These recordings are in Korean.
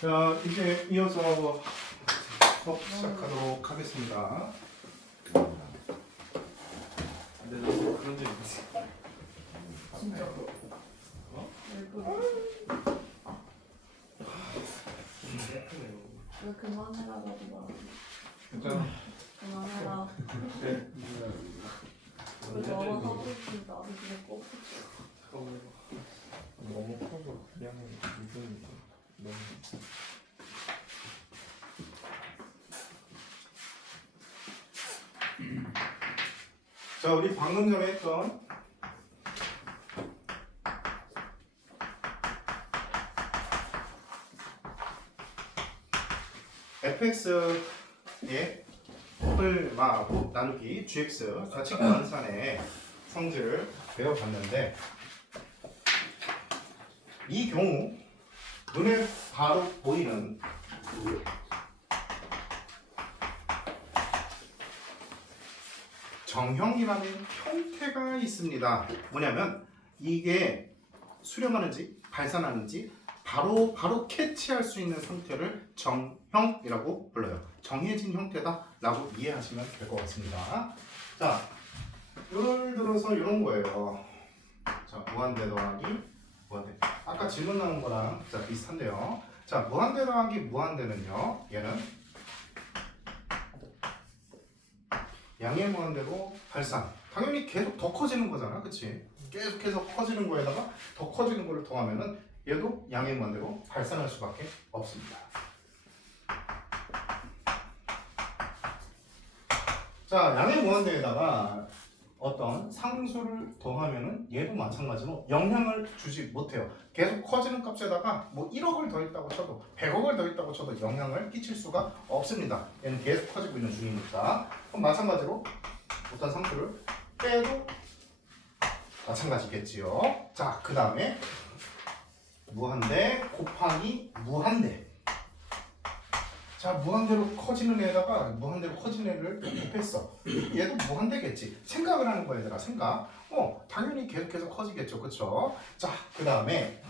자, 이제 이어서 수업 시작하도록 하겠습니다. 근데 나 그런 적 있어. 진짜로? 어? 일부러? 왜 그만해라고 말 괜찮아. 그만해라. 왜 너가 하고 싶은데 나도 그거 꼭 너무 커서 그냥 무슨 너무 자, 우리 방금 전에 했던 fx의 곱을 나누기 gx 좌측 연산의 성질을 배워봤는데 이 경우 눈에 바로 보이는 정형이라는 형태가 있습니다. 뭐냐면 이게 수렴하는지 발산하는지 바로 캐치할 수 있는 상태를 정형이라고 불러요. 정해진 형태다라고 이해하시면 될 것 같습니다. 자, 예를 들어서 이런 거예요. 자, 무한대 더하기 무한대. 아까 질문 나온 거랑 자, 비슷한데요. 자, 무한대 더하기 무한대는요. 얘는 양의 무한대로 발산. 당연히 계속 더 커지는 거잖아, 그치? 계속해서 커지는 거에다가 더 커지는 거를 더하면은 얘도 양의 무한대로 발산할 수밖에 없습니다. 자, 양의 무한대에다가 어떤 상수를 더하면은 얘도 마찬가지로 영향을 주지 못해요. 계속 커지는 값에다가 뭐 1억을 더했다고 쳐도 100억을 더했다고 쳐도 영향을 끼칠 수가 없습니다. 얘는 계속 커지고 있는 중이니까. 그럼 마찬가지로 어떤 상수를 빼도 마찬가지겠지요. 자, 그 다음에 무한대 곱하기 무한대. 자, 무한대로 커지는 애다가 무한대로 커지는 애를 곱했어. 얘도 무한대겠지. 생각을 하는 거야, 얘들아. 생각. 당연히 계속해서 커지겠죠, 그쵸? 자, 그 다음에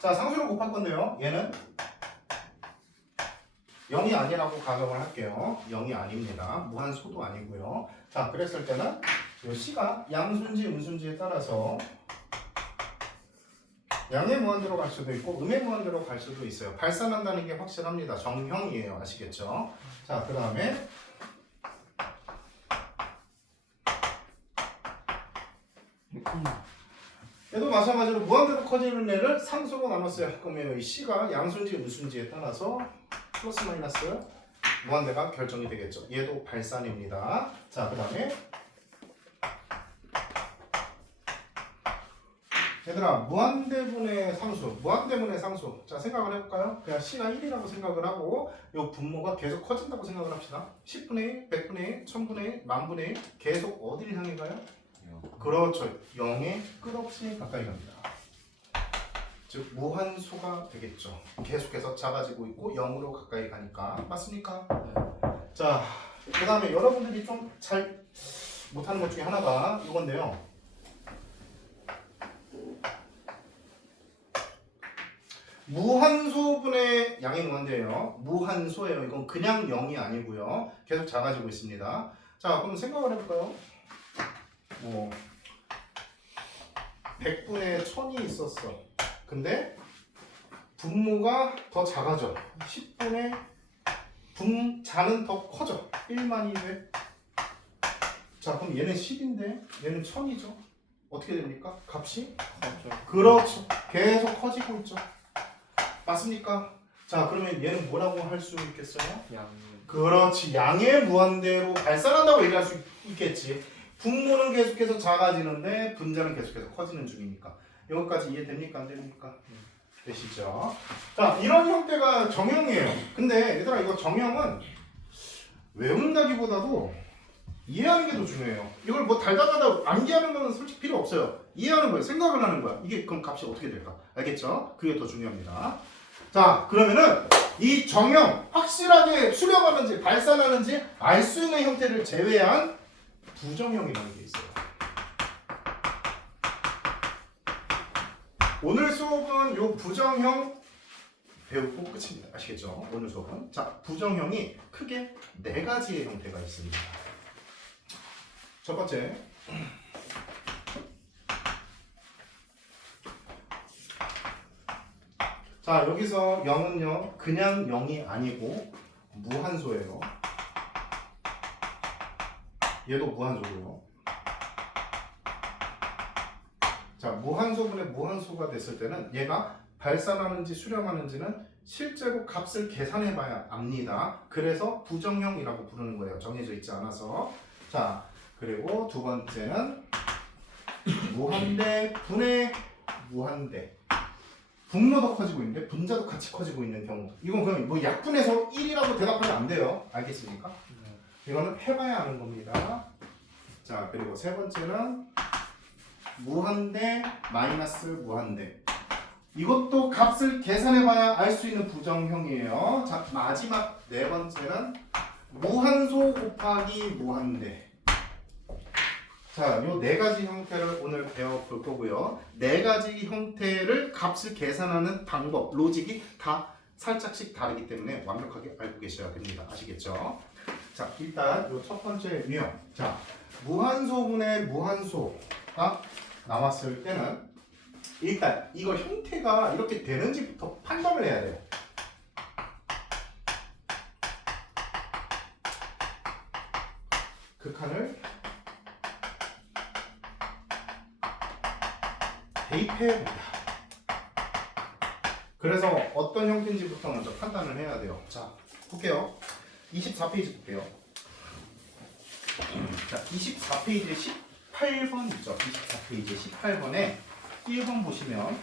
자, 상수를 곱할 건데요. 얘는 0이 아니라고 가정을 할게요. 0이 아닙니다. 무한소도 아니고요. 자, 그랬을 때는 이 C가 양수인지 음수인지에 따라서 양의 무한대로 갈 수도 있고 음의 무한대로 갈 수도 있어요. 발산한다는 게 확실합니다. 정형이에요. 아시겠죠? 자, 그 다음에 얘도 마찬가지로 무한대로 커지는 애를 상수로 나눴어요. 그러면 이 C가 양수인지 음수인지에 따라서 플러스 마이너스 무한대가 결정이 되겠죠. 얘도 발산입니다. 자, 그 다음에 얘들아, 무한대분의 상수, 무한대분의 상수. 자, 생각을 해볼까요? 그냥 C가 1이라고 생각을 하고 이 분모가 계속 커진다고 생각을 합시다. 10분의 1, 100분의 1, 1000분의 1, 만분의 1 계속 어디를 향해 가요? 그렇죠. 0에 끝없이 가까이 갑니다. 즉 무한수가 되겠죠. 계속해서 작아지고 있고 0으로 가까이 가니까. 맞습니까? 자, 그 다음에 여러분들이 좀 잘 못하는 것 중에 하나가 이건데요. 무한소분의 양의 무한대예요. 무한소예요. 이건 그냥 0이 아니고요. 계속 작아지고 있습니다. 자, 그럼 생각을 해볼까요? 뭐 100분의 1000이 있었어. 근데 분모가 더 작아져. 10분의 분자는 더 커져. 1만이 돼. 자, 그럼 얘는 10인데 얘는 1000이죠. 어떻게 됩니까? 값이? 그렇죠. 계속 커지고 있죠. 맞습니까? 자, 그러면 얘는 뭐라고 할 수 있겠어요? 양. 그렇지. 양의 무한대로 발산한다고 얘기할 수 있겠지. 분모는 계속해서 작아지는데 분자는 계속해서 커지는 중이니까. 여기까지 이해됩니까? 안 됩니까? 되시죠? 자, 이런 형태가 정형이에요. 근데 얘들아, 이거 정형은 외운다기보다도 이해하는 게 더 중요해요. 이걸 뭐 달달하다 암기하는 거는 솔직히 필요 없어요. 이해하는 거예요. 생각을 하는 거야. 이게 그럼 값이 어떻게 될까? 알겠죠? 그게 더 중요합니다. 자, 그러면은 이 정형 확실하게 수렴하는지 발산하는지 알 수 있는 형태를 제외한 부정형이라는 게 있어요. 오늘 수업은 요 부정형 배우고 끝입니다. 아시겠죠? 오늘 수업은. 자, 부정형이 크게 네 가지의 형태가 있습니다. 첫 번째. 자, 여기서 0은요, 그냥 0이 아니고 무한소예요. 얘도 무한소고요. 자, 무한소분의 무한소가 됐을 때는 얘가 발산하는지 수렴하는지는 실제로 값을 계산해봐야 압니다. 그래서 부정형이라고 부르는 거예요. 정해져 있지 않아서. 자, 그리고 두 번째는 무한대, 분의 무한대. 분모도 커지고 있는데 분자도 같이 커지고 있는 경우. 이건 그냥 뭐 약분해서 1이라고 대답하면 안 돼요. 알겠습니까? 이거는 해봐야 하는 겁니다. 자, 그리고 세 번째는 무한대 마이너스 무한대. 이것도 값을 계산해봐야 알 수 있는 부정형이에요. 자, 마지막 네 번째는 무한소 곱하기 무한대. 자, 요 네 가지 형태를 오늘 배워볼 거고요. 네 가지 형태를 값을 계산하는 방법, 로직이 다 살짝씩 다르기 때문에 완벽하게 알고 계셔야 됩니다. 아시겠죠? 자, 일단 요 첫 번째 유형. 자, 무한소분의 무한소가 나왔을 때는 일단 이거 형태가 이렇게 되는지부터 판단을 해야 돼요. 극한을 대입해 봅니다. 그래서 어떤 형태인지부터 먼저 판단을 해야 돼요. 자, 볼게요. 24페이지 볼게요. 자, 24페이지 18번 있죠. 24페이지 18번에 1번 보시면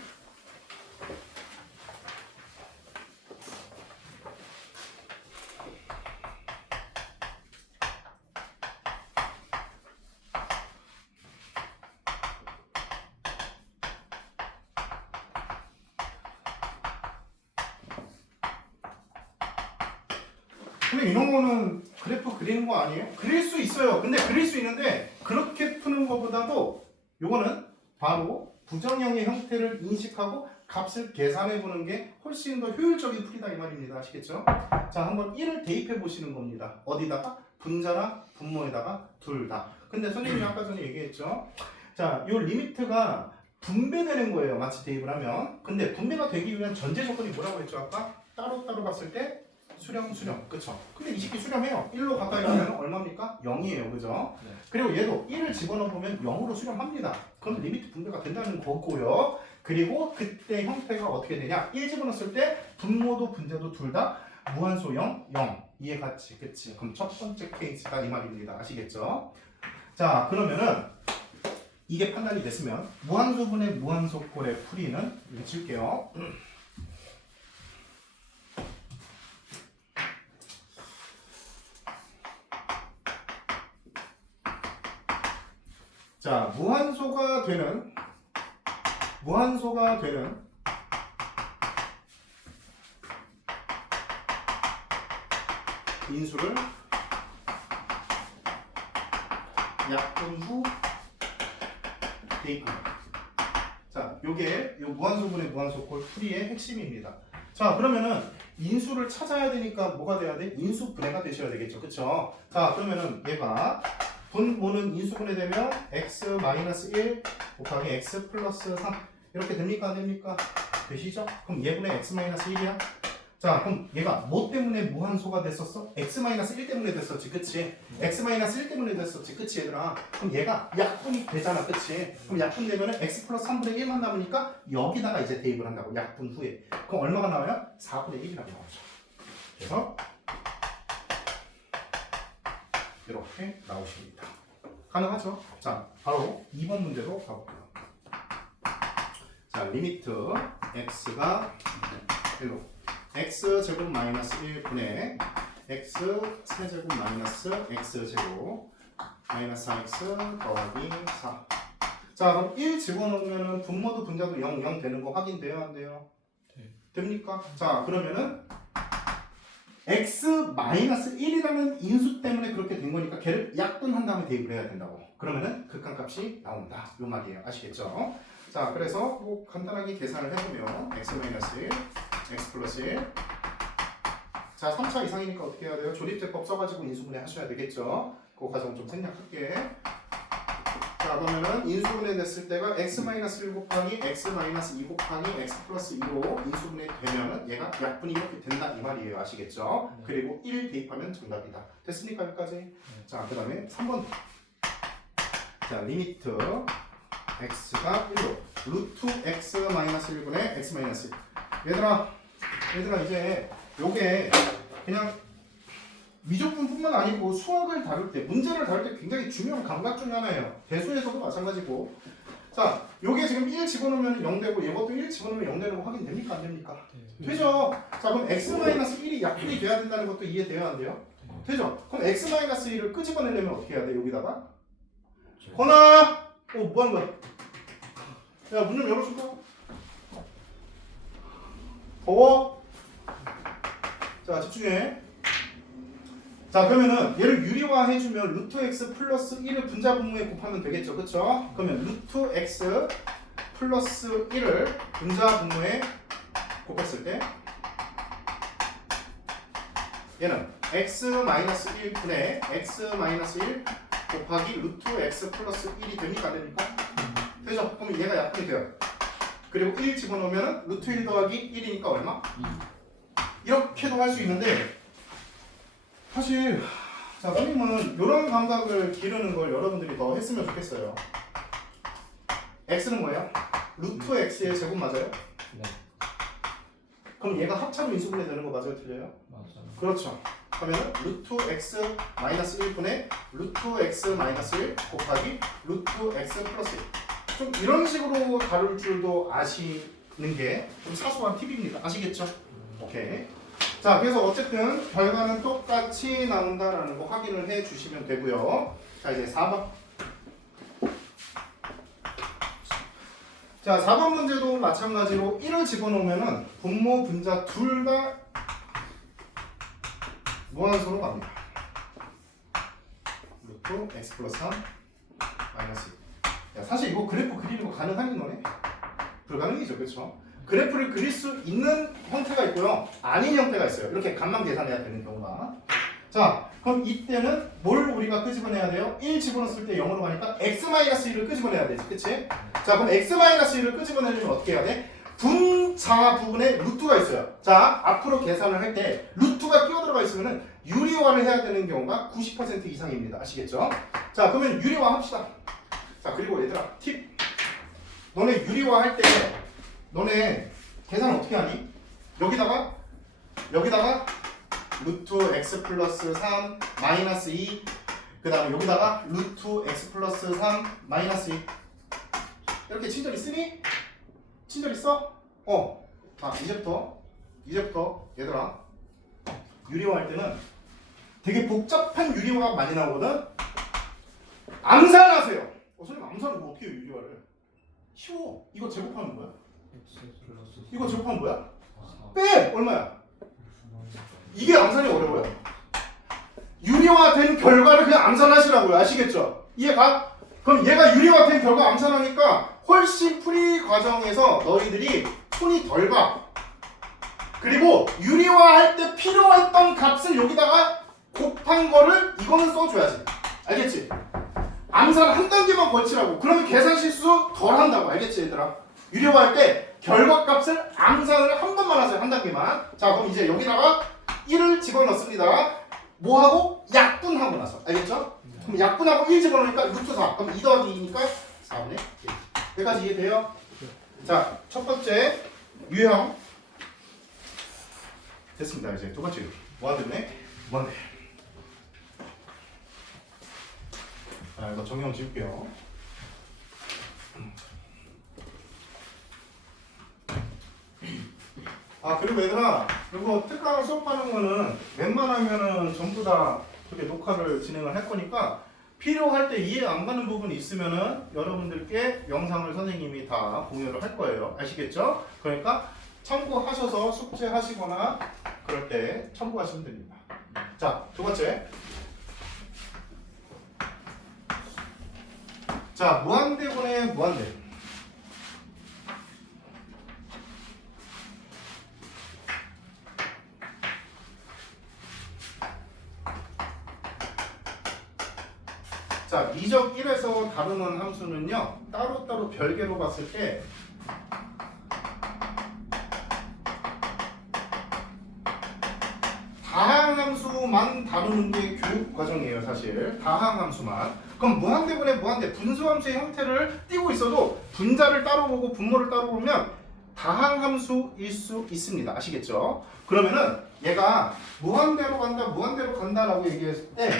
근데 이런 거는 그래프 그리는 거 아니에요? 그릴 수 있어요. 근데 그릴 수 있는데 그렇게 푸는 것보다도 요거는 바로 부정형의 형태를 인식하고 값을 계산해 보는 게 훨씬 더 효율적인 풀이다 이 말입니다. 아시겠죠? 자, 한번 1을 대입해 보시는 겁니다. 어디다가? 분자나 분모에다가 둘 다. 근데 선생님이 아까 전에 얘기했죠? 자, 요 리미트가 분배되는 거예요. 마치 대입을 하면. 근데 분배가 되기 위한 전제 조건이 뭐라고 했죠? 아까 따로따로 봤을 때 수렴, 그쵸? 근데 이 새끼 수렴해요. 1로 가까이 가면 얼마입니까? 0이에요. 그죠? 네. 그리고 얘도 1을 집어넣어 보면 0으로 수렴합니다. 그럼 리미트 분배가 된다는 거고요. 그리고 그때 형태가 어떻게 되냐? 1 집어넣었을 때 분모도 분자도 둘 다 무한소형 0. 이해 갔지? 그치? 그럼 첫 번째 케이스가 이 말입니다. 아시겠죠? 자, 그러면은 이게 판단이 됐으면 무한소분의 무한소꼴의 풀이는 이렇게 칠게요. 자, 무한소가 되는 인수를 약분 후 대입합니다. 자, 요게 요 무한소분의 무한소꼴 풀이의 핵심입니다. 자, 그러면은 인수를 찾아야 되니까 뭐가 돼야 돼? 인수분해가 되셔야 되겠죠. 그쵸? 자, 그러면은 얘가 분모는 인수분해 되면 x-1 곱하기 x 플러스 3 이렇게 됩니까? 안 됩니까? 되시죠? 그럼 얘분의 x-1이야? 자, 그럼 얘가 뭐 때문에 무한소가 됐었어? x-1 때문에 됐었지, 그치? x-1 때문에 됐었지, 그치 얘들아? 그럼 얘가 약분이 되잖아, 그치? 그럼 약분되면 x 플러스 3분의 1만 남으니까 여기다가 이제 대입을 한다고, 약분 후에. 그럼 얼마가 나와요? 4분의 1이라고 나오죠. 그래서 이렇게 나오십니다. 가능하죠? 자, 바로 2번 문제로 가볼게요. 자, 리미트 x가 1로 x제곱 마이너스 1분의 x 세제곱 마이너스 x제곱 마이너스 4x 더하기 4. 자, 그럼 1 집어넣으면 분모도 분자도 0, 0 되는 거 확인돼요? 안 돼요? 네. 됩니까? 자, 그러면은 x-1이라는 인수 때문에 그렇게 된 거니까 걔를 약분한 다음에 대입을 해야 된다고. 그러면은 극한값이 나온다. 요 말이에요. 아시겠죠? 자, 그래서 뭐 간단하게 계산을 해보면 x-1, x 플러스 1. 자, 3차 이상이니까 어떻게 해야 돼요? 조립제법 써가지고 인수분해 하셔야 되겠죠? 그 과정 좀 생략할게. 자, 그러면은 인수분해 됐을 때가 x-1 곱하기 x-2 곱하기 x 플러스 2로 인수분해 되면은 얘가 약분이 이렇게 된다 이 말이에요. 아시겠죠? 네. 그리고 1 대입하면 정답이다. 됐습니까? 여기까지? 자, 그 다음에 3번. 자, 리미트 x가 1로 루트 x-1분의 x-1. 얘들아 이제 요게 그냥 미적분뿐만 아니고 수학을 다룰 때, 문제를 다룰 때 굉장히 중요한 감각 중에 하나예요. 대수에서도 마찬가지고. 자, 요게 지금 1 집어넣으면 0 되고 이것도 1 집어넣으면 0 되는 거 확인됩니까? 안 됩니까? 되죠. 자, 그럼 x-1이 약분이 돼야 된다는 것도 이해돼야 안 돼요? 되죠. 그럼 x-1을 끄집어내려면 어떻게 해야 돼? 여기다가 건아! 뭐 하는 거야? 야, 문 좀 열어줄까? 더워? 자, 집중해. 자, 그러면은 얘를 유리화해주면 루트 x 플러스 1을 분자 분모에 곱하면 되겠죠, 그쵸? 그러면 루트 x 플러스 1을 분자 분모에 곱했을 때 얘는 x-1분의 x-1 곱하기 루트 x 플러스 1이 됩니까, 안 됩니까? 되죠? 그럼 얘가 약분이 돼요. 그리고 1 집어넣으면 루트 1 더하기 1이니까 얼마? 2. 이렇게도 할 수 있는데 사실 자, 선생님은 이런 감각을 기르는 걸 여러분들이 더 했으면 좋겠어요. x는 뭐예요? 루트 x의 제곱 맞아요? 네. 그럼 얘가 합차로 인수분해 되는 거 맞아요? 틀려요? 맞아요. 그렇죠. 그러면 루트 x 마이너스 1분의 루트 x 마이너스 1 곱하기 루트 x 플러스 1. 좀 이런 식으로 다룰 줄도 아시는 게 좀 사소한 팁입니다. 아시겠죠? 오케이. 자, 그래서 어쨌든 결과는 똑같이 나온다라는 거 확인을 해 주시면 되고요. 자, 이제 4번. 자, 4번 문제도 마찬가지로 1을 집어넣으면은 분모 분자 둘 다 무한수로 갑니다. 루트 x 플러스 3 마이너스 2. 야, 사실 이거 그래프 그리는 거 가능한 거네? 불가능이죠, 그렇죠? 그래프를 그릴 수 있는 형태가 있고요, 아닌 형태가 있어요. 이렇게 값만 계산해야 되는 경우가. 자, 그럼 이때는 뭘 우리가 끄집어내야 돼요? 1 집어넣었을 때 0으로 가니까 x-1을 끄집어내야 되지, 그치? 자, 그럼 x-1을 끄집어내려면 어떻게 해야 돼? 분자 부분에 루트가 있어요. 자, 앞으로 계산을 할 때 루트가 끼어들어가 있으면 유리화를 해야 되는 경우가 90% 이상입니다. 아시겠죠? 자, 그러면 유리화 합시다. 자, 그리고 얘들아, 팁. 너네 유리화 할 때 너네 계산 어떻게 하니? 여기다가 루트 x 플러스 3 마이너스 2, 그 다음에 여기다가 루트 x 플러스 3 마이너스 2 이렇게 친절히 쓰니? 친절히 써? 자, 이제부터 얘들아, 유리화 할 때는 되게 복잡한 유리화가 많이 나오거든? 암산하세요. 선생님, 암산을 뭐 어떻게 해요, 유리화를? 쉬워. 이거 제곱하는 거야. x 플러스 이거 제곱하면 뭐야? 4. 빼! 얼마야? 이게 암산이 어려워요? 유리화된 결과를 그냥 암산하시라고요. 아시겠죠? 이해가? 그럼 얘가 유리화된 결과 암산하니까 훨씬 풀이 과정에서 너희들이 손이 덜 가. 그리고 유리화할 때 필요했던 값을 여기다가 곱한 거를 이거는 써줘야지. 알겠지? 암산 한 단계만 걸치라고. 그러면 계산 실수 덜 한다고. 알겠지, 얘들아? 유리화할 때 결과값을 암산을 한 번만 하세요. 한 단계만. 자, 그럼 이제 여기다가 1을 집어넣습니다. 뭐하고? 약분하고 나서. 알겠죠? 그럼 약분하고 1 집어넣으니까 루트 4. 그럼 2 더하기 2니까 4분의 1. 여기까지 이해돼요? 자, 첫 번째 유형 됐습니다. 이제 두 번째 무한대네. 무한대. 자, 이거 정형 지울게요. 아, 그리고 얘들아, 이거 특강을 수업하는 거는 웬만하면은 전부 다 그렇게 녹화를 진행을 할 거니까 필요할 때 이해 안 가는 부분이 있으면은 여러분들께 영상을 선생님이 다 공유를 할 거예요. 아시겠죠? 그러니까 참고하셔서 숙제하시거나 그럴 때 첨부하시면 됩니다. 자, 두 번째. 자, 무한대분의 무한대. 자, 미적 1에서 다루는 함수는요, 따로따로 별개로 봤을 때 다항함수만 다루는 게 교육 과정이에요, 사실. 다항함수만. 그럼 무한대분의 무한대, 분수함수의 형태를 띄고 있어도 분자를 따로 보고 분모를 따로 보면 다항함수일 수 있습니다. 아시겠죠? 그러면은 얘가 무한대로 간다라고 얘기했을 때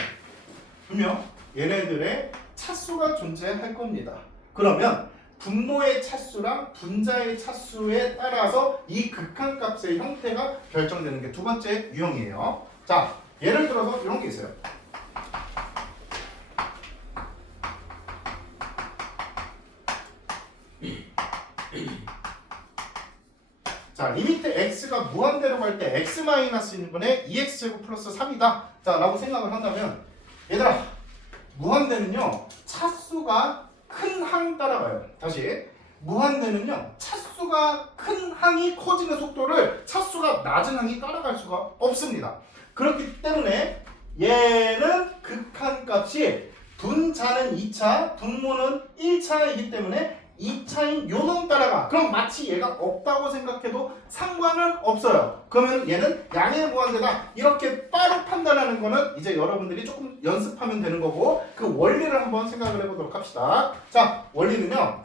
분명 얘네들의 차수가 존재할 겁니다. 그러면 분모의 차수랑 분자의 차수에 따라서 이 극한값의 형태가 결정되는 게 두 번째 유형이에요. 자, 예를 들어서 이런 게 있어요. 자, 리미트 x가 무한대로 갈 때 x-1분의 2x제곱 플러스 3이다. 자, 라고 생각을 한다면 얘들아, 무한대는요 차수가 큰 항 따라가요. 다시, 무한대는요 차수가 큰 항이 커지는 속도를 차수가 낮은 항이 따라갈 수가 없습니다. 그렇기 때문에 얘는 극한값이 분자는 2차, 분모는 1차이기 때문에 2차인 요놈 따라가. 그럼 마치 얘가 없다고 생각해도 상관은 없어요. 그러면 얘는 양의 무한대다. 이렇게 따로 판단하는 거는 이제 여러분들이 조금 연습하면 되는 거고, 그 원리를 한번 생각을 해보도록 합시다. 자, 원리는요,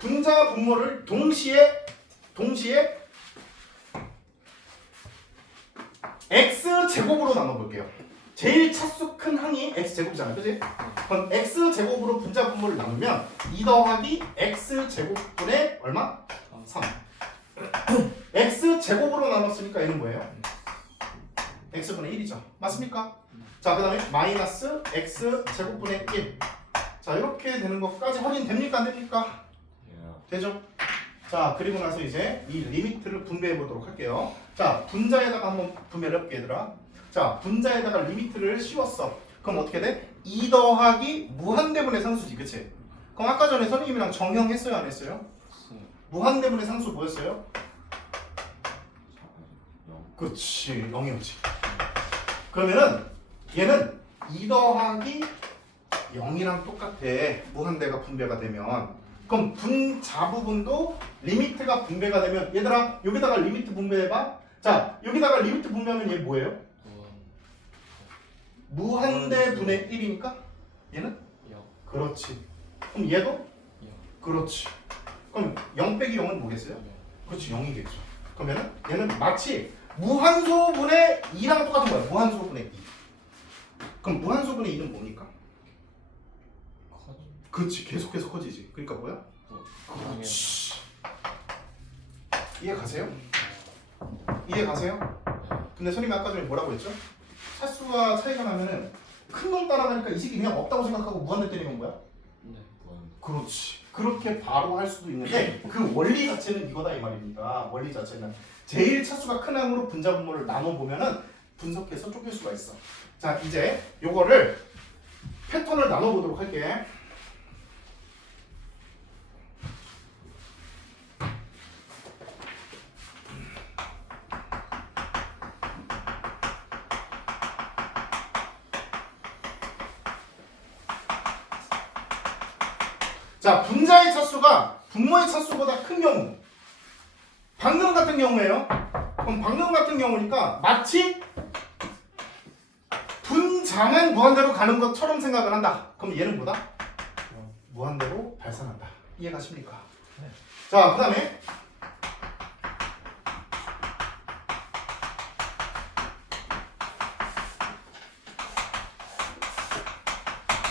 분자 분모를 동시에 x제곱으로 나눠볼게요. 제일 차수 큰 항이 x제곱이잖아요, 그치? 그럼 x제곱으로 분자 분모를 나누면 2 더하기 x제곱분의 얼마? 3. x제곱으로 나눴으니까 얘는 뭐예요? x분의 1이죠. 맞습니까? 자, 그 다음에 마이너스 x제곱분의 1. 자, 이렇게 되는 것까지 확인됩니까? 안 됩니까? 되죠? 자, 그리고 나서 이제 이 리미트를 분배해 보도록 할게요. 자, 분자에다가 한번 분배를 해볼게, 얘들아. 자, 분자에다가 리미트를 씌웠어. 그럼 어떻게 돼? 2 더하기 무한대분의 상수지, 그치? 그럼 아까 전에 선생님이랑 정형했어요, 안 했어요? 무한대분의 상수 뭐였어요? 그치, 0이었지. 그러면은 얘는 2 더하기 0이랑 똑같아. 무한대가 분배가 되면. 그럼 분자 부분도 리미트가 분배가 되면, 얘들아 여기다가 리미트 분배해봐. 자, 여기다가 리미트 분배하면 얘 뭐예요? 무한대 분의 1이니까 얘는? 그렇지. 그럼 얘도? 그렇지. 그럼 0 빼기 0은 뭐겠어요? 그렇지, 0이겠죠. 그러면은 얘는 마치 무한소분의 2랑 똑같은 거야. 무한소분의 2. 그럼 무한소분의 2는 뭡니까? 그렇지, 계속해서 커지지. 그러니까 뭐야? 그렇지. 이해 가세요? 이해 가세요? 근데 선생님이 아까 전에 뭐라고 했죠? 차수가 차이가 나면은 큰 놈 따라가니까 이 새끼 그냥 없다고 생각하고 무한대 때리는 거야? 네. 그렇지. 그렇게 바로 할 수도 있는데 그 원리 자체는 이거다 이 말입니다. 원리 자체는 제일 차수가 큰 항으로 분자 분모를 나눠 보면은 분석해서 쪼갤 수가 있어. 자, 이제 요거를 패턴을 나눠 보도록 할게. 자, 분자의 차수가 분모의 차수보다 큰 경우, 방금 같은 경우예요. 그럼 방금 같은 경우니까 마치 분자만 무한대로 가는 것처럼 생각을 한다. 그럼 얘는 뭐다? 무한대로 발산한다. 이해가십니까? 네. 자, 그 다음에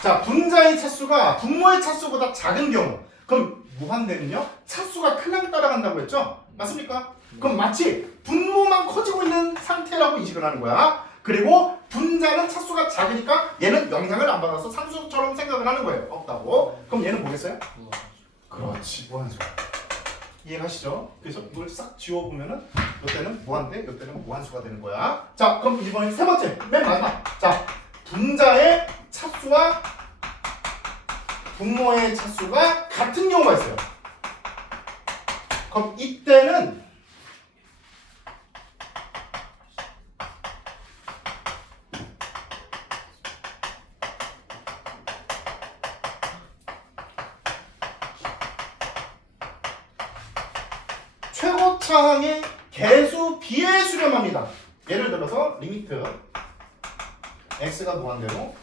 자, 분자의 차수가 분모의 차수보다 작은 경우, 그럼 무한대는요 차수가 큰 항 따라간다고 했죠? 맞습니까? 그럼 마치 분모만 커지고 있는 상태라고 인식을 하는 거야. 그리고 분자는 차수가 작으니까 얘는 영향을 안 받아서 상수처럼 생각을 하는 거예요. 없다고. 그럼 얘는 뭐겠어요? 그렇지, 무한수. 이해가시죠? 그래서 이걸 싹 지워보면은 이때는 무한대, 이때는 무한수가 되는 거야. 자, 그럼 이번엔 세 번째, 맨 마지막. 자, 분자의 차수와 분모의 차수가 같은 경우가 있어요. 그럼 이때는 최고차항의 개수 비에 수렴합니다. 예를 들어서 리미트 x가 무한대로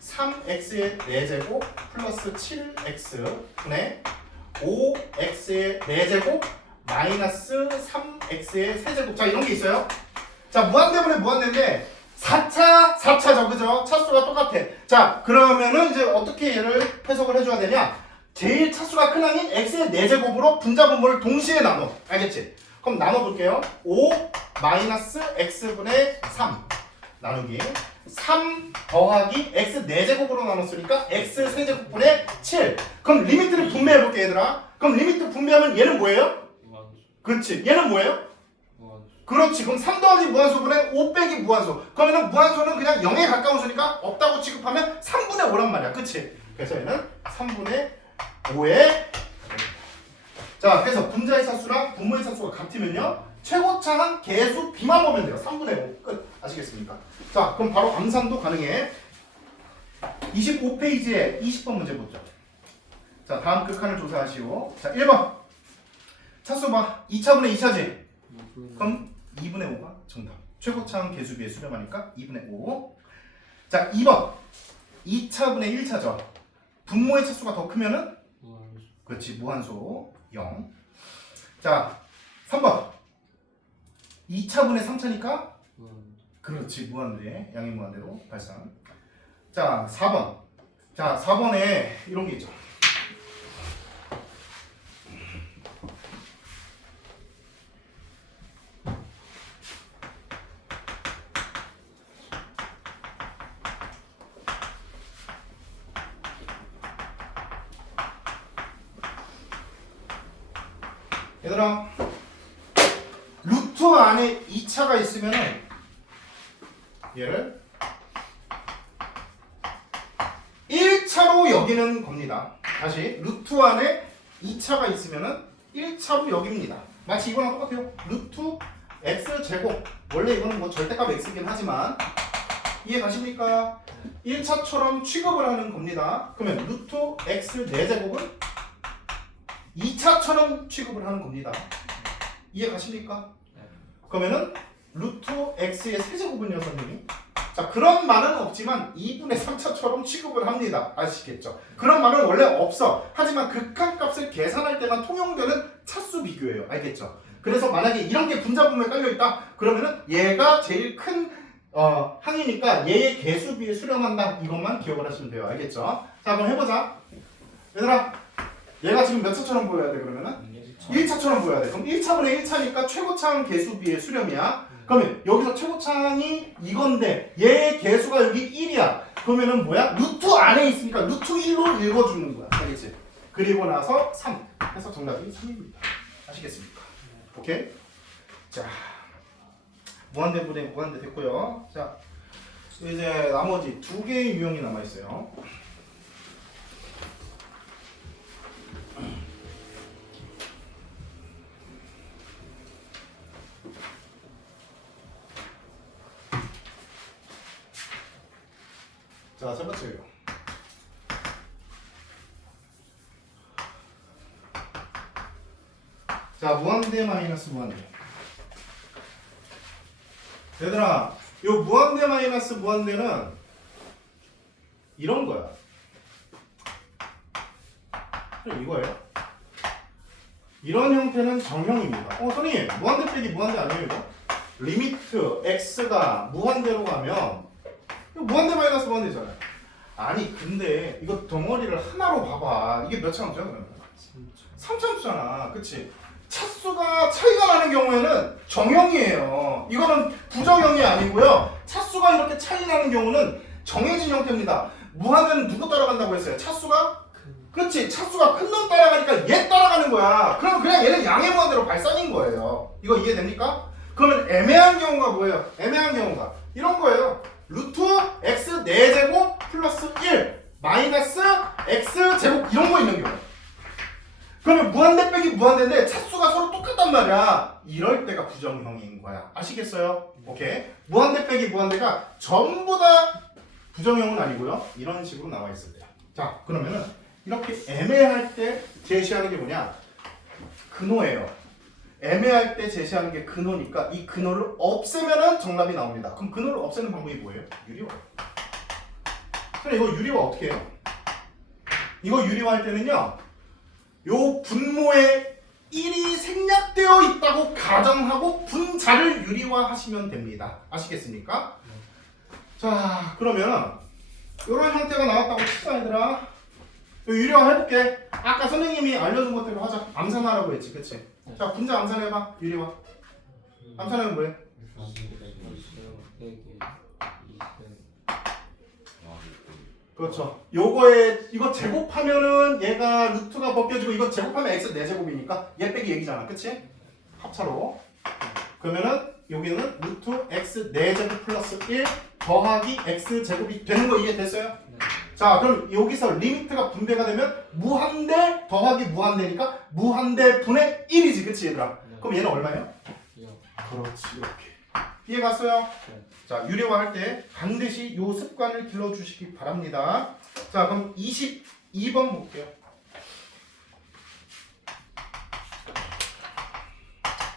3x의 4제곱 플러스 7x 분의 5x의 4제곱 마이너스 3x의 3제곱. 자, 이런 게 있어요. 자, 무한대분의 무한대인데 4차죠, 그죠? 차수가 똑같아. 자, 그러면은 이제 어떻게 얘를 해석을 해줘야 되냐? 제일 차수가 큰 항인 x의 4제곱으로 분자 분모를 동시에 나눠. 알겠지? 그럼 나눠볼게요. 5 마이너스 x분의 3 나누기 3 더하기 x 4제곱으로 나눴으니까 x 세제곱분의 7. 그럼 리미트를 분배해볼게 얘들아. 그럼 리미트 분배하면 얘는 뭐예요? 무한수. 그렇지. 얘는 뭐예요? 무한수. 그렇지. 그럼 3 더하기 무한수분의 5 빼기 무한수. 그러면 무한수는 그냥 0에 가까운 수니까 없다고 취급하면 3분의 5란 말이야. 그치? 그래서 얘는 3분의 5에 자, 그래서 분자의 차수랑 분모의 차수가 같으면요 최고차항 개수 비만 보면 돼요. 3분의 5 끝. 아시겠습니까? 자, 그럼 바로 암산도 가능해. 25페이지에 20번 문제 보죠. 자, 다음 극한을 조사하시오. 자, 1번 차수 봐. 2차분의 2차지. 그럼 2분의 5가 정답. 최고차항 개수 비에 수렴하니까 2분의 5. 자, 2번 2차분의 1차죠. 분모의 차수가 더 크면은 무한수. 그렇지. 무한수 0. 자, 3번 2차분의 3차니까 무한수. 그렇지. 무한대. 양의 무한대로 발산. 자, 4번. 자, 4번에 이런 게 있죠. 얘들아, 루트 안에 2차가 있으면은 얘를 1차로 여기는 겁니다. 다시 루트 안에 2차가 있으면은 1차로 여깁니다. 마치 이거랑 똑같아요. 루트 x 제곱. 원래 이거는 뭐 절대값 x이긴 하지만 이해 가십니까? 1차처럼 취급을 하는 겁니다. 그러면 루트 x 4제곱은 2차처럼 취급을 하는 겁니다. 이해 가십니까? 그러면은 루트 x의 세제곱은요, 선생님이? 자, 그런 말은 없지만 2분의 3차처럼 취급을 합니다. 아시겠죠? 그런 말은 원래 없어. 하지만 극한값을 계산할 때만 통용되는 차수 비교예요. 알겠죠? 그래서 만약에 이런 게 분자분모에 깔려있다. 그러면은 얘가 제일 큰 항이니까 얘의 개수비에 수렴한다. 이것만 기억을 하시면 돼요. 알겠죠? 자, 그럼 해보자. 얘들아, 얘가 지금 몇 차처럼 보여야 돼, 그러면은? 1차처럼 보여야 돼. 그럼 1차분의 1차니까 최고차항 개수비의 수렴이야. 그러면 여기서 최고차항이 이건데 얘의 개수가 여기 1이야. 그러면은 뭐야? 루트 안에 있으니까 루트 1로 읽어주는 거야. 알겠지? 그리고 나서 3 해서 정답이 3입니다. 아시겠습니까? 오케이? 자, 무한대분의 무한대 됐고요. 자, 이제 나머지 두 개의 유형이 남아있어요. 자, 첫 번째요. 자, 무한대 마이너스 무한대. 얘들아, 요 무한대 마이너스 무한대는 이런 거야. 이거예요. 이런 형태는 정형입니다. 선생님, 무한대 빼기 무한대 아니에요, 이거? 리미트 x가 무한대로 가면 무한대 마이너스 무한대잖아요. 아니 근데 이거 덩어리를 하나로 봐봐. 이게 몇 차함수야 그러면? 3차함수잖아. 그치? 차수가 차이가 나는 경우에는 정형이에요. 이거는 부정형이 아니고요. 차수가 이렇게 차이 나는 경우는 정해진 형태입니다. 무한대는 누구 따라간다고 했어요? 차수가 그치? 차수가 큰 놈 따라가니까 얘 따라가는 거야. 그럼 그냥 얘는 양의 무한대로 발산인 거예요. 이거 이해됩니까? 그러면 애매한 경우가 뭐예요? 애매한 경우가 이런 거예요. 루트 x 4제곱 플러스 1 마이너스 x 제곱 이런 거 있는 경우. 그러면 무한대 빼기 무한대인데 차수가 서로 똑같단 말이야. 이럴 때가 부정형인 거야. 아시겠어요? 오케이. 무한대 빼기 무한대가 전부 다 부정형은 아니고요. 이런 식으로 나와 있을 때. 자, 그러면은 이렇게 애매할 때 제시하는 게 뭐냐? 근호예요. 애매할 때 제시하는 게 근호니까 이 근호를 없애면은 정답이 나옵니다. 그럼 근호를 없애는 방법이 뭐예요? 유리화. 그럼 이거 유리화 어떻게 해요? 이거 유리화할 때는요. 요 분모에 1이 생략되어 있다고 가정하고 분자를 유리화하시면 됩니다. 아시겠습니까? 자, 그러면 이런 형태가 나왔다고 치자 얘들아. 요 유리화 해볼게. 아까 선생님이 알려준 것대로 하자. 암산하라고 했지, 그치? 자, 분자 암산해봐. 유리화. 암산하면 뭐해? 그렇죠. 요거에 이거 제곱하면은 얘가 루트가 벗겨지고 이거 제곱하면 x 4제곱이니까 얘 빼기 얘기잖아. 그치? 합차로. 그러면은 여기는 루트 x 4제곱 플러스 1 더하기 x 제곱이 되는 거 이해됐어요? 네. 자, 그럼 여기서 리미트가 분배가 되면 무한대 더하기 무한대니까 무한대 분의 1이지. 그치 얘들아? 네. 그럼 얘는 얼마예요? 그렇지. 이렇게. 이해 갔어요? 네. 자, 유리화 할 때 반드시 요 습관을 길러주시기 바랍니다. 자, 그럼 22번 볼게요.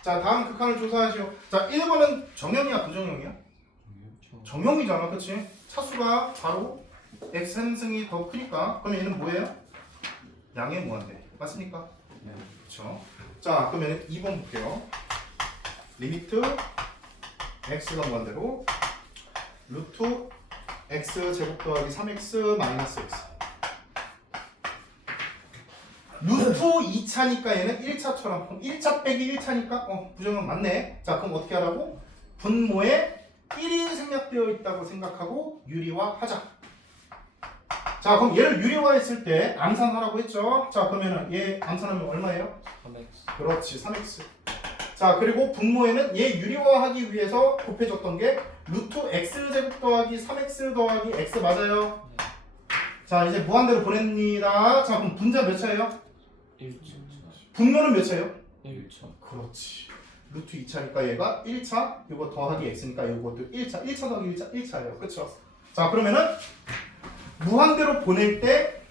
자, 다음 극한을 조사하시오. 자, 1번은 정형이야, 부정형이야? 정형이잖아, 그치? 차수가 바로 x 한승이 더 크니까. 그럼 얘는 뭐예요? 양의 무한대. 맞습니까? 네. 그렇죠. 자, 그러면 2번 볼게요. 리미트 x가 무한대로 루트 x 제곱 더하기 3x 마이너스 x. 루트 2차니까 얘는 1차처럼. 그럼 1차 빼기 1차니까 부정은 맞네. 자, 그럼 어떻게 하라고? 분모에 1이 생략되어 있다고 생각하고 유리화하자. 자, 그럼 얘를 유리화했을 때 암산하라고 했죠. 자, 그러면은 얘 암산하면 얼마예요? 3x. 그렇지, 3x. 자, 그리고 분모에는 얘 유리화하기 위해서 곱해줬던 게 루트 x제곱 더하기 3x 더하기 x 맞아요? 네. 자, 이제 무한대로 보냅니다. 자, 그럼 분자 몇 차예요? 1차. 분모는 몇 차예요? 1차. 그렇지. 루트 2차니까 얘가 1차, 이거 더하기 x니까 이것도 1차, 1차 더하기 1차, 1차예요. 그쵸? 자, 그러면은 무한대로 보낼 때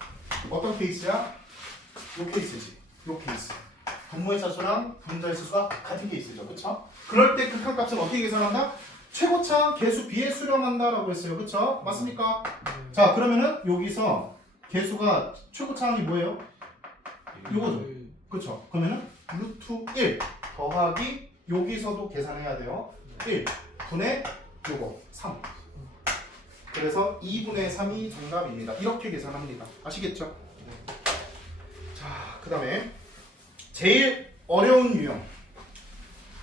어떤 케이스야? 요 케이스지. 요 케이스. 분모의 차수랑 분자의 차수가 같은 케이스죠. 그쵸? 그럴 때 극한값은 어떻게 계산한다? 최고차 개수 비에 수렴한다라고 했어요. 그쵸? 맞습니까? 자, 그러면은 여기서 개수가 최고차항이 뭐예요? 요거죠. 그쵸? 그러면은 루트 1 더하기 여기서도 계산해야 돼요. 1 분의 요거 3. 그래서 2분의 3이 정답입니다. 이렇게 계산합니다. 아시겠죠? 자, 그 다음에 제일 어려운 유형.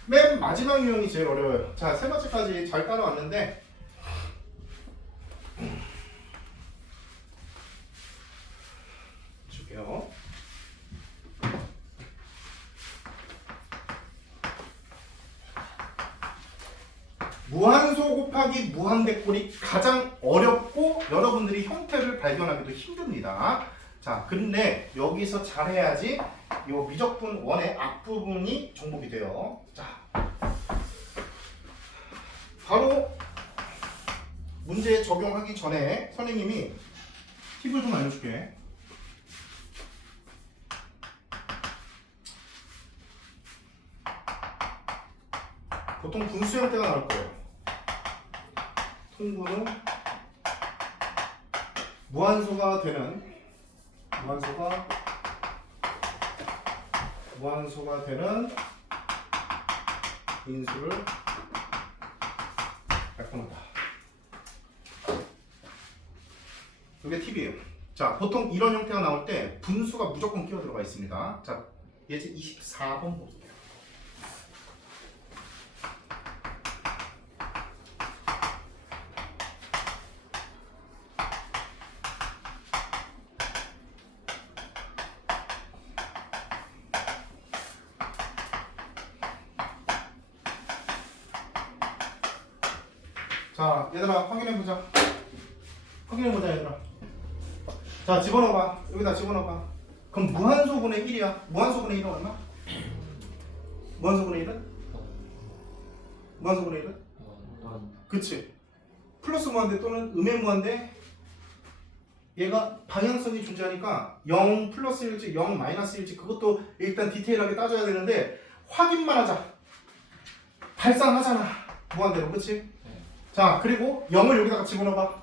맨 마지막 유형이 제일 어려워요. 자, 세 번째까지 잘 따라왔는데 줄게요. 무한소 곱하기 무한대꼴이 가장 어렵고 여러분들이 형태를 발견하기도 힘듭니다. 자, 근데 여기서 잘해야지 요 미적분 원의 앞부분이 정복이 돼요. 자, 바로 문제에 적용하기 전에 선생님이 팁을 좀 알려줄게. 보통 분수 형태가 나올 거예요. 통분은 무한소가 되는 인수를 약분한다. 이게 팁이에요. 자, 보통 이런 형태가 나올 때 분수가 무조건 끼어 들어가 있습니다. 자, 예제 24번 볼게요. 자 얘들아 확인해보자. 얘들아. 자 집어넣어봐. 여기다 집어넣어봐. 그럼 무한소분의 1이야. 무한소분의 1은 얼마? 무한소분의 1은? 무한소분의 1은? 그치. 플러스 무한대 또는 음의 무한대. 얘가 방향성이 존재하니까 0 플러스일지 0 마이너스일지 그것도 일단 디테일하게 따져야 되는데 확인만 하자. 발산하잖아. 무한대로. 그치? 자 그리고 0을 여기다가 집어넣어봐.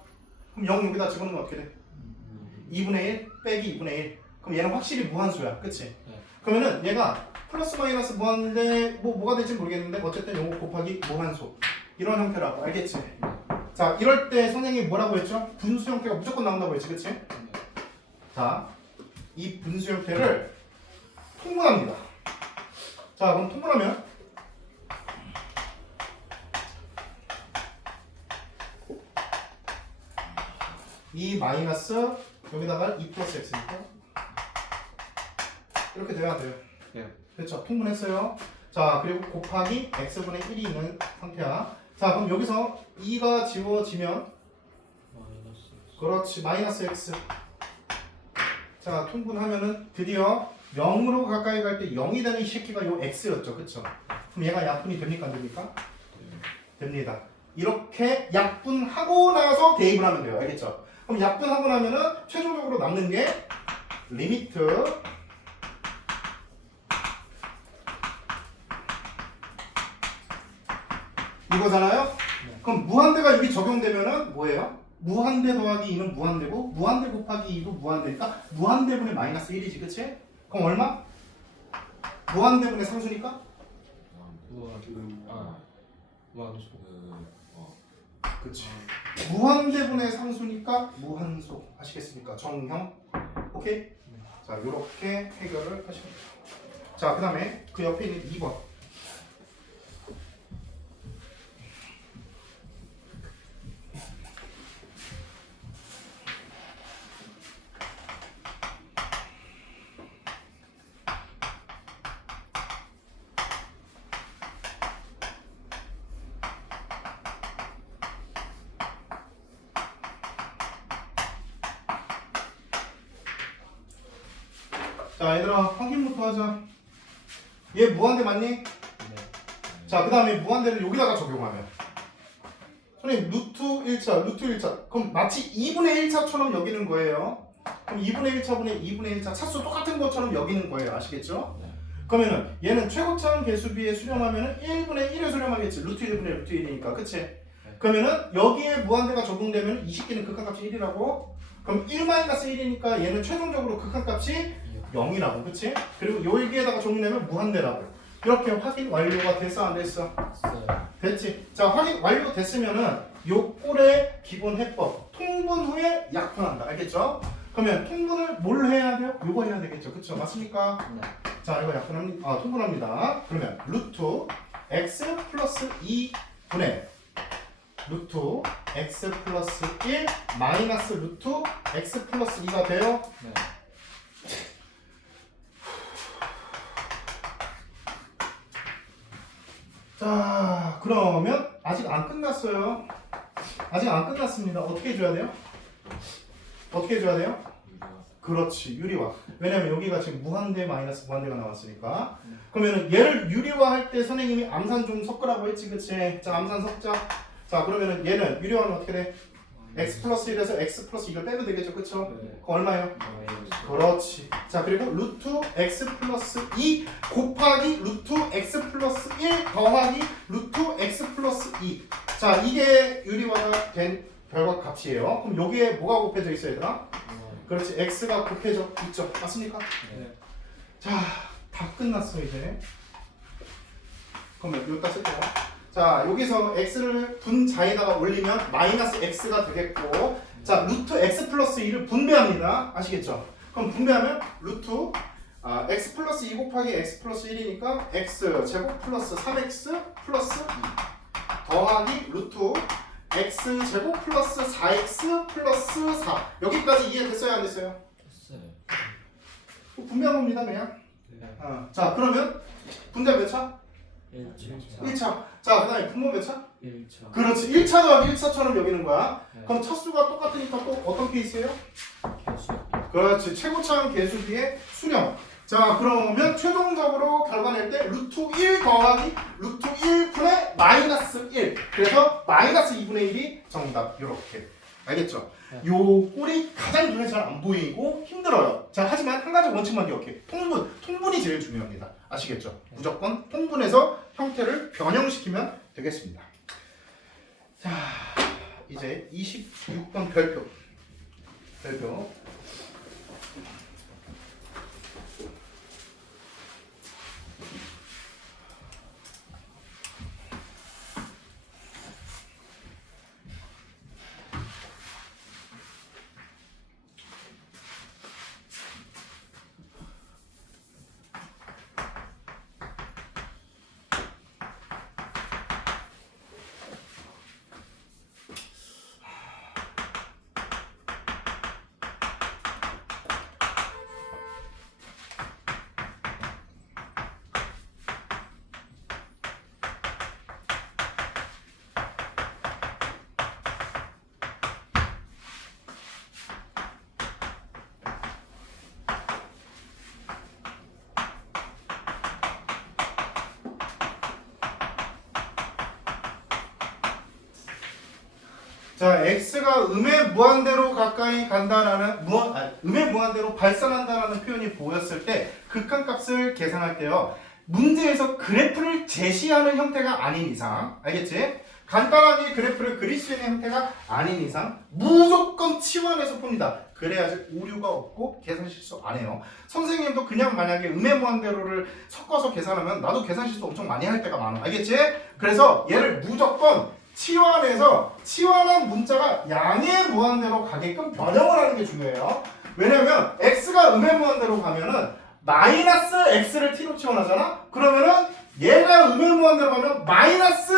그럼 0 여기다 집어넣으면 어떻게 돼? 2분의 1 빼기 2분의 1. 그럼 얘는 확실히 무한수야. 그치? 그러면은 얘가 플러스 마이너스 무한대 뭐가 될지 모르겠는데 어쨌든 요거 곱하기 무한수 이런 형태라고. 알겠지? 자 이럴 때 선생님이 뭐라고 했죠? 분수 형태가 무조건 나온다고 했지. 그치? 자 이 분수 형태를 통분합니다. 자 그럼 통분하면 이 마이너스 여기다가 2 플러스 x니까 이렇게 돼야 돼요. 그렇죠? 통분했어요. 자 그리고 곱하기 x분의 1이 있는 상태야. 자 그럼 여기서 2가 지워지면 그렇지 마이너스 x. 자 통분하면은 드디어 0으로 가까이 갈 때 0이 되는 이 새끼가 요 x였죠. 그쵸? 그럼 얘가 약분이 됩니까? 안 됩니까? 됩니다. 이렇게 약분하고 나서 대입을 하면 돼요. 알겠죠? 그럼 약분하고 나면은 최종적으로 남는 게 리미트 이거잖아요? 그럼 무한대가 여기 적용되면은 뭐예요? 무한대 더하기 2는 무한대고 무한대 곱하기 2도 무한대니까 무한대분의 마이너스 1이지. 그치? 그럼 얼마? 무한대분의 상수니까? 그치. 무한대분의 상수니까 무한소. 아시겠습니까? 정형. 오케이? 자, 요렇게 해결을 하시면 돼요. 자, 그 다음에 그 옆에 있는 2번. 자 얘들아 확인부터 하자. 얘 무한대 맞니? 자 그 다음에 무한대를 여기다가 적용하면 선생님 루트 1차 그럼 마치 2분의 1차처럼 여기는 거예요. 그럼 2분의 1차분의 2분의 1차 차수 똑같은 것처럼 여기는 거예요. 아시겠죠? 그러면은 얘는 최고차항 개수비에 수렴하면은 1분의 1에 수렴하겠지. 루트 1분의 루트 1이니까 그치? 그러면은 여기에 무한대가 적용되면 20개는 극한값이 1이라고. 그럼 1-1이니까 얘는 최종적으로 극한값이 0이라고. 그치? 그리고 여기에다가 적용되면 무한대라고. 이렇게 확인 완료가 됐어 안 됐어? 됐지? 자 확인 완료됐으면은 요 꼴의 기본 해법 통분 후에 약분한다. 알겠죠? 그러면 통분을 뭘 해야 돼요? 요거 해야 되겠죠? 그쵸? 맞습니까? 자 이거 약분합니다. 통분합니다. 그러면 루트 x 플러스 2분의 루트 x 플러스 1 마이너스 루트 x 플러스 2가 돼요? 자 그러면 아직 안 끝났어요. 아직 안 끝났습니다. 어떻게 해줘야 돼요? 어떻게 해줘야 돼요? 그렇지 유리화. 왜냐면 여기가 지금 무한대 마이너스 무한대가 나왔으니까. 그러면은 얘를 유리화할 때 선생님이 암산 좀 섞으라고 했지. 그치? 자 암산 섞자. 자 그러면은 얘는 유리화는 어떻게 돼? x 플러스 1에서 x 플러스 2를 빼면 되겠죠. 그쵸? 그거 얼마예요? 그렇지. 자 그리고 루트 x 플러스 2 곱하기 루트 x 플러스 1 더하기 루트 x 플러스 2. 자 이게 유리화가 된 결과 값이에요. 그럼 여기에 뭐가 곱해져 있어 얘들아? 그렇지. x가 곱해져 있죠. 맞습니까? 자 다 끝났어 이제. 그러면 여기다 쓸게요. 자 여기서 x를 분자에다가 올리면 마이너스 x가 되겠고 자 루트 x 플러스 2를 분배합니다. 아시겠죠? 그럼 분배하면 루트 x 플러스 2 곱하기 x 플러스 1이니까 x 제곱 플러스 3x 플러스 2 더하기 루트 x 제곱 플러스 4x 플러스 4 여기까지 이해됐어요? 안 됐어요? 분배한 겁니다 그냥. 자 그러면 분자 몇 차? 1차 1차. 자, 그 다음에 분모 몇 차? 1차 그렇지. 1차 더하기 1차처럼 여기는 거야. 네. 그럼 차 수가 똑같으니까 또 어떤 케이스예요? 개수 그렇지. 최고차항 개수비의 수렴. 자, 그러면 최종적으로 결과 낼 때 루트 1 더하기 루트 1분의 마이너스 1. 그래서 마이너스 2분의 1이 정답. 요렇게. 알겠죠? 네. 요 꼴이 가장 눈에 잘 안 보이고 힘들어요. 자, 하지만 한 가지 원칙만 기억해. 통분. 통분이 제일 중요합니다. 아시겠죠? 네. 무조건 통분해서 형태를 변형시키면 되겠습니다. 자, 이제 26번 별표. 자, x가 음의 무한대로 가까이 간다라는 음의 무한대로 발산한다라는 표현이 보였을 때 극한값을 계산할 때요. 문제에서 그래프를 제시하는 형태가 아닌 이상, 알겠지? 간단하게 그래프를 그릴 수 있는 형태가 아닌 이상 무조건 치환해서 풉니다. 그래야지 오류가 없고 계산 실수 안 해요. 선생님도 그냥 만약에 음의 무한대로를 섞어서 계산하면 나도 계산 실수 엄청 많이 할 때가 많아. 알겠지? 그래서 얘를 무조건 치환해서 치환한 문자가 양의 무한대로 가게끔 변형을 하는 게 중요해요. 왜냐면 x가 음의 무한대로 가면은 마이너스 x를 t로 치환하잖아? 그러면은 얘가 음의 무한대로 가면 마이너스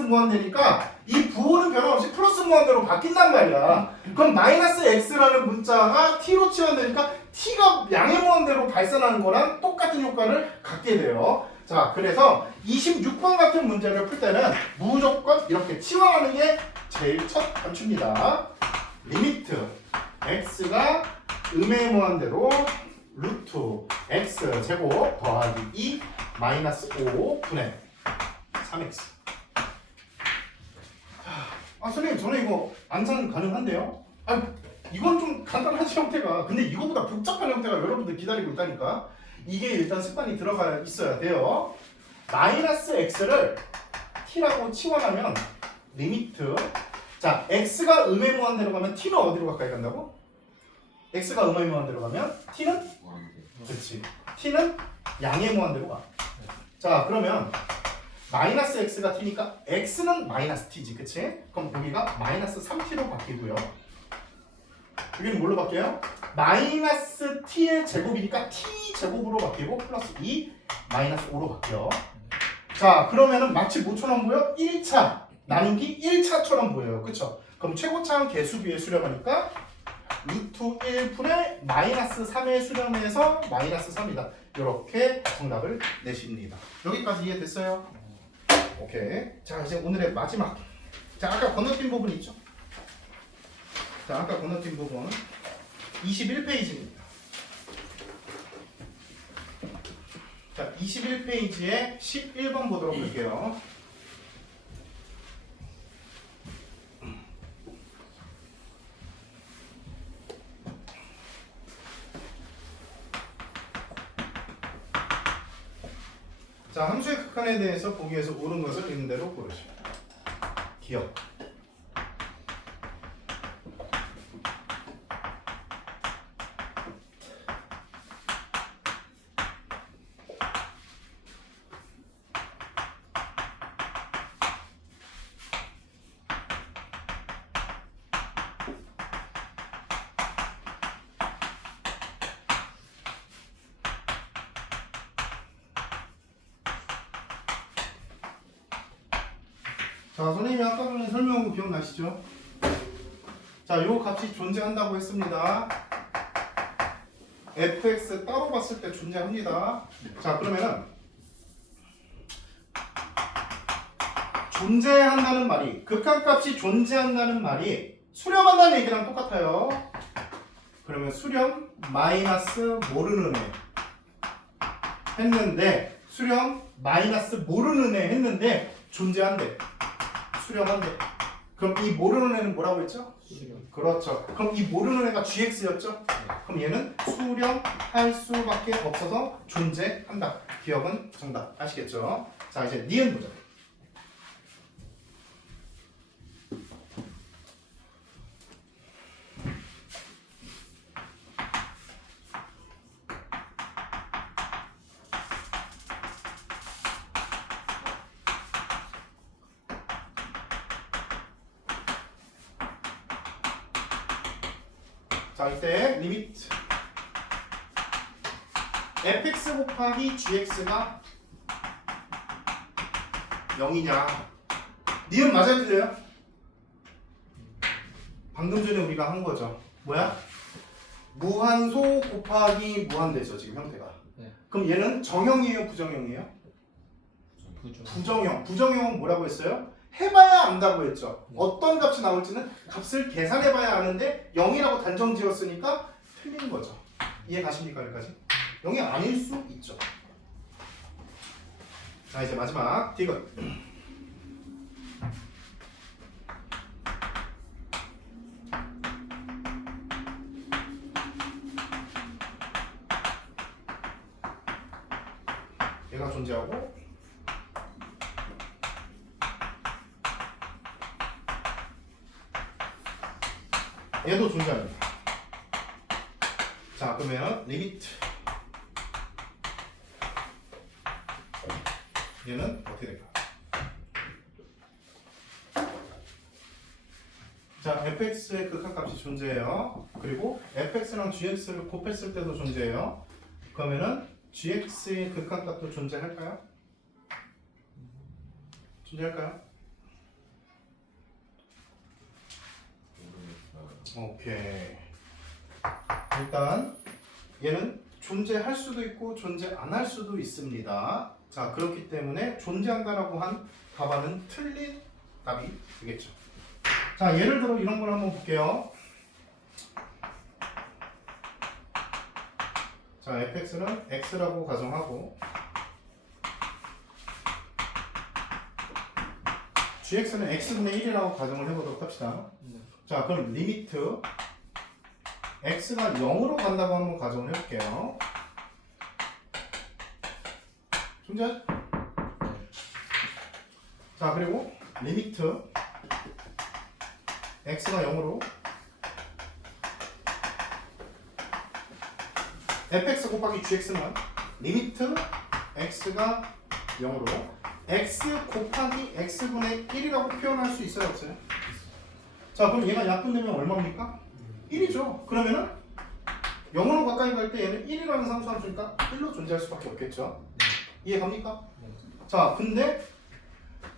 무한대니까 이 부호는 변함없이 플러스 무한대로 바뀐단 말이야. 그럼 마이너스 x라는 문자가 t로 치환되니까 t가 양의 무한대로 발산하는 거랑 똑같은 효과를 갖게 돼요. 자, 그래서 26번 같은 문제를 풀 때는 무조건 이렇게 치환하는 게 제일 첫 단추입니다. 리미트 x가 음의 무한대로 루트 x 제곱 더하기 2 마이너스 5 분의 3x. 선생님 저는 이거 안산 가능한데요? 이건 좀 간단한 형태가, 근데 이거보다 복잡한 형태가 여러분들 기다리고 있다니까. 이게 일단 습관이 들어가 있어야 돼요. 마이너스 x를 t라고 치환하면 리미트, 자, x가 음의 무한대로 가면 t는 어디로 가까이 간다고? x가 음의 무한대로 가면 t는? 그렇지. t는 양의 무한대로 가. 자, 그러면 마이너스 x가 t니까 x는 마이너스 t지, 그치? 그럼 여기가 마이너스 3t로 바뀌고요. 여기는 뭘로 바뀌어요? 마이너스 t의 제곱이니까 t 제곱으로 바뀌고 플러스 2 마이너스 5로 바뀌어. 자, 그러면은 마치 뭐처럼 보여? 1차 나누기 1차처럼 보여요. 그쵸? 그럼 최고차항 개수비에 수렴하니까 루트 1분의 마이너스 3에 수렴해서 마이너스 3이다. 이렇게 정답을 내십니다. 여기까지 이해됐어요? 오케이. 자, 이제 오늘의 마지막. 자, 아까 건너뛴 부분 있죠? 자, 아까 건너뛴 부분 21페이지입니다. 자, 21페이지에 11번 보도록 할게요. 자, 함수의 극한에 대해서 보기에서 옳은 것을 있는 대로 고르시오. 기억. 자, 선생님이 아까 전에 설명한 거 기억나시죠? 자, 요 값이 존재한다고 했습니다. fx 따로 봤을 때 존재합니다. 자, 그러면은 존재한다는 말이 극한값이 존재한다는 말이 수렴한다는 얘기랑 똑같아요. 그러면 수렴 마이너스 모르는 애 했는데 수렴 마이너스 모르는 애 했는데 존재한대. 수렴한대. 그럼 이 모르는 애는 뭐라고 했죠? 수렴. 그렇죠. 그럼 이 모르는 애가 gx였죠? 그럼 얘는 수렴할 수밖에 없어서 존재한다. 기억은 정답. 아시겠죠? 자, 이제 니은 보자. 자, 이때 리미트 fx 곱하기 gx가 0이냐? 니은 맞아야 틀려요? 방금 전에 우리가 한 거죠. 뭐야? 무한소 곱하기 무한대죠, 지금 형태가. 네. 그럼 얘는 정형이에요, 부정형이에요? 부정. 부정형. 부정형은 뭐라고 했어요? 해봐야 안다고 했죠. 네. 어떤 값이 나올지는 값을 계산해봐야 아는데 0이라고 단정 지었으니까 틀린 거죠. 이해 가십니까 여기까지? 0이 아닐 수 있죠. 자, 이제 마지막 디귿. 얘가 존재하고 얘도 존재합니다. 자, 그러면 리미트 얘는 어떻게 될까? 자, fx의 극한값이 존재해요. 그리고 fx랑 gx를 곱했을 때도 존재해요. 그러면은 gx의 극한값도 존재할까요? 존재할까요? 오케이. 일단 얘는 존재할 수도 있고 존재 안 할 수도 있습니다. 자, 그렇기 때문에 존재한다라고 한 답안은 틀린 답이 되겠죠. 자, 예를 들어 이런 걸 한번 볼게요. 자, fx는 x라고 가정하고 gx는 x분의 1이라고 가정을 해보도록 합시다. 네. 자, 그럼 리미트 x가 0으로 간다고 한번 가정을 해볼게요. 존재하죠? 자, 그리고 리미트 x가 0으로 fx 곱하기 gx는 리미트 x가 0으로 x 곱하기 x분의 1이라고 표현할 수 있어요, 없어요? 자, 그럼 얘가 약분되면 얼마입니까? 1이죠. 그러면은 0으로 가까이 갈 때 얘는 1이라는 상수함 주니까 1로 존재할 수밖에 없겠죠. 이해 갑니까? 네. 자, 근데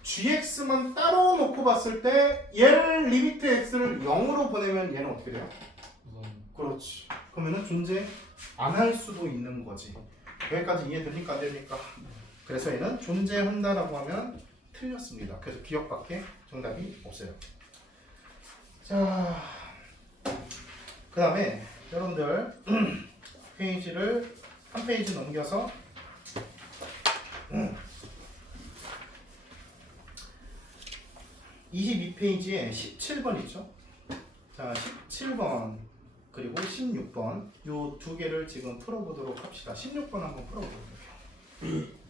gx만 따로 놓고 봤을 때 얘를 리미트 x를 0으로 보내면 얘는 어떻게 돼요? 우선 그렇지. 그러면은 존재 안 할 수도 있는 거지. 여기까지 이해됩니까? 안 됩니까? 그래서 얘는 존재한다라고 하면 틀렸습니다. 그래서 기억밖에 정답이 없어요. 자, 그 다음에 여러분들 페이지를 한 페이지 넘겨서 22페이지에 17번 있죠? 자, 17번 그리고 16번 요 두 개를 지금 풀어보도록 합시다. 16번 한번 풀어보도록 할게요.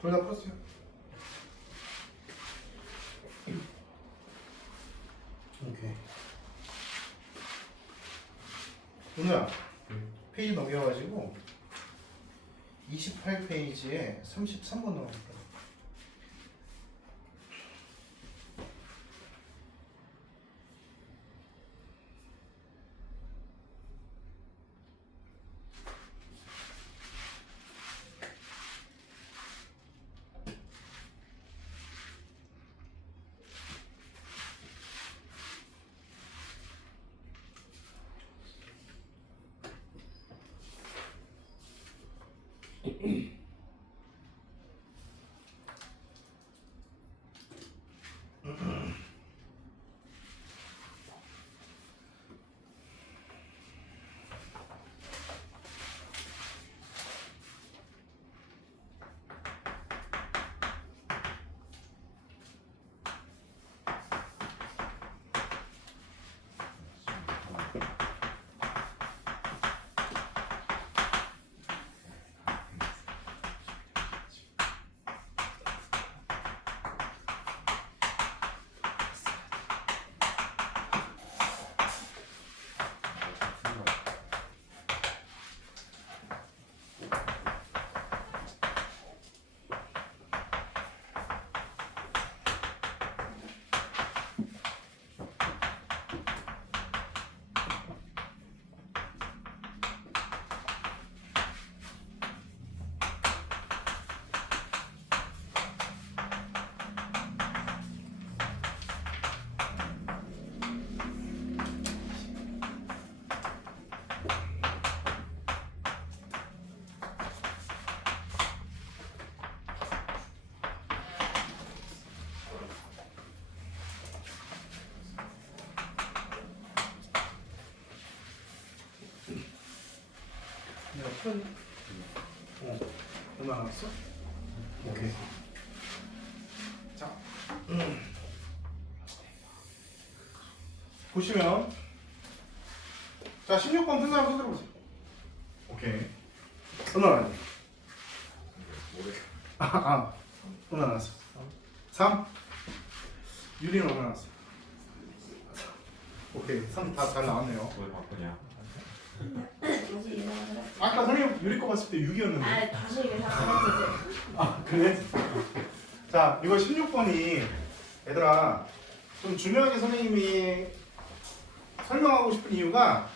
둘 다 풀었어요. 오케이. 은우야, 페이지 넘겨가지고 28페이지에 33번 나오니까. 내가 풀었니? 얼마 남았어? 오케이. 자, 보시면 자 16번 푼 사람 손 들어보세요. 오케이. 얼마 남았니? 얼마 남았어? 3? 유리는 얼마 남았어? 오케이. 3 다 잘 나왔네요. 왜 바꾸냐? 다시 계산을 해. 아까 선생님 유리 거 봤을 때 6이었는데. 아, 다시 계산을 했지. 아 그래? 자 이거 16번이 얘들아 좀 중요하게 선생님이 설명하고 싶은 이유가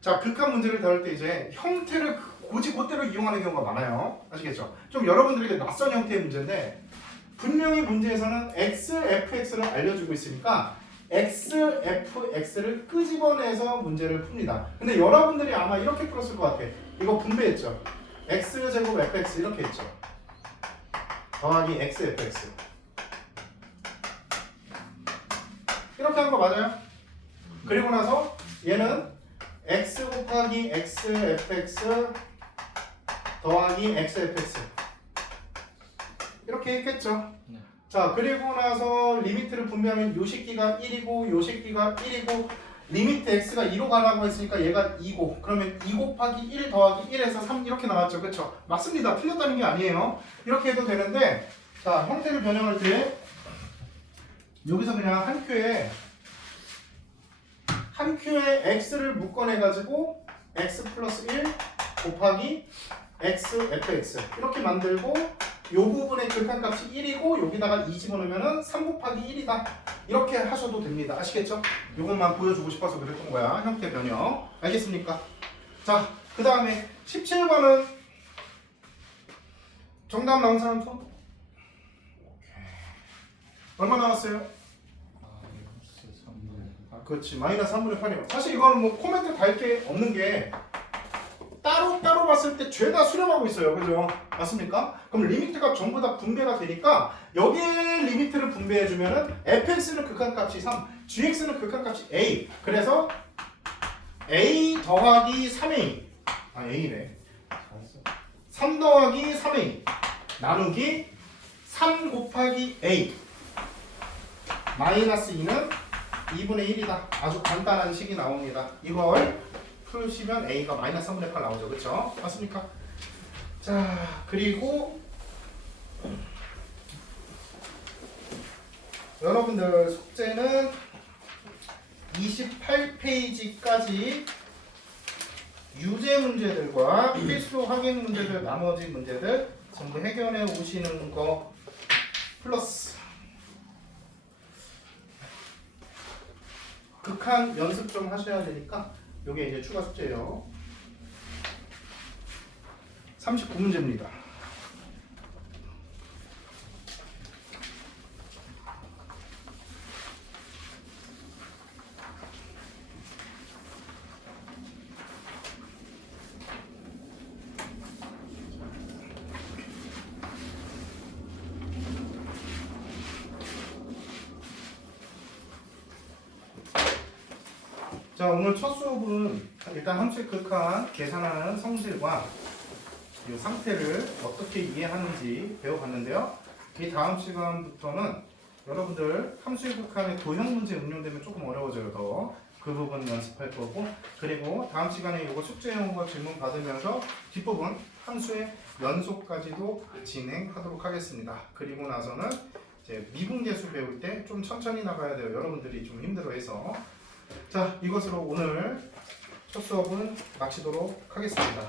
자 극한 문제를 다룰 때 이제 형태를 고지 곧대로 이용하는 경우가 많아요. 아시겠죠? 좀 여러분들에게 낯선 형태의 문제인데 분명히 문제에서는 x, fx를 알려주고 있으니까 x, fx를 끄집어내서 문제를 풉니다. 근데 여러분들이 아마 이렇게 풀었을 것 같아. 이거 분배했죠? x제곱 fx 이렇게 했죠? 더하기 x, fx 이렇게 한 거 맞아요? 그리고 나서 얘는 x 곱하기 x, fx 더하기 x, fx 이렇게 했겠죠? 네. 자 그리고 나서 리미트를 분배하면 요 새끼가 1이고 요 새끼가 1이고 리미트 x가 2로 가라고 했으니까 얘가 2고 그러면 2 곱하기 1 더하기 1에서 3 이렇게 나왔죠. 그쵸? 맞습니다. 틀렸다는 게 아니에요. 이렇게 해도 되는데 자 형태를 변형할 때 여기서 그냥 한 큐에 x를 묶어내가지고 x 플러스 1 곱하기 x fx 이렇게 만들고 요 부분의 극한값이 1이고 여기다가 2 집어넣으면 3 곱하기 1이다 이렇게 하셔도 됩니다. 아시겠죠? 요것만 보여주고 싶어서 그랬던 거야. 형태 변형 알겠습니까? 자 그 다음에 17번은 정답 나온 사람 손? 얼마 나왔어요? 마이너스 3분의 8. 그렇지 마이너스 3분의 8이요. 사실 이거는 뭐 코멘트 달 게 없는 게 따로 봤을 때 죄다 수렴하고 있어요. 그죠? 맞습니까? 그럼 리미트가 전부 다 분배가 되니까 여기에 리미트를 분배해주면은 fx는 극한값이 3, gx는 극한값이 a. 그래서 a 더하기 3a. 아 a네. 3 더하기 3a 나누기 3 곱하기 a 마이너스 2는 2분의 1이다. 아주 간단한 식이 나옵니다. 이걸 풀시면 a가 마이너스 3분의 8 나오죠. 그렇죠? 맞습니까? 자 그리고 여러분들 숙제는 28페이지까지 유제 문제들과 필수 확인 문제들, 나머지 문제들 전부 해결해 오시는 거 플러스 극한 연습 좀 하셔야 되니까 요게 이제 추가 숙제예요. 39문제입니다. 자, 오늘 첫 수업은 일단 함수의 극한 계산하는 성질과 이 상태를 어떻게 이해하는지 배워봤는데요. 이 다음 시간부터는 여러분들 함수의 극한의 도형 문제 응용되면 조금 어려워져요. 더 그 부분 연습할 거고, 그리고 다음 시간에 이거 숙제용 거 질문 받으면서 뒷부분 함수의 연속까지도 진행하도록 하겠습니다. 그리고 나서는 이제 미분계수 배울 때 좀 천천히 나가야 돼요. 여러분들이 좀 힘들어해서. 자, 이것으로 오늘 첫 수업은 마치도록 하겠습니다.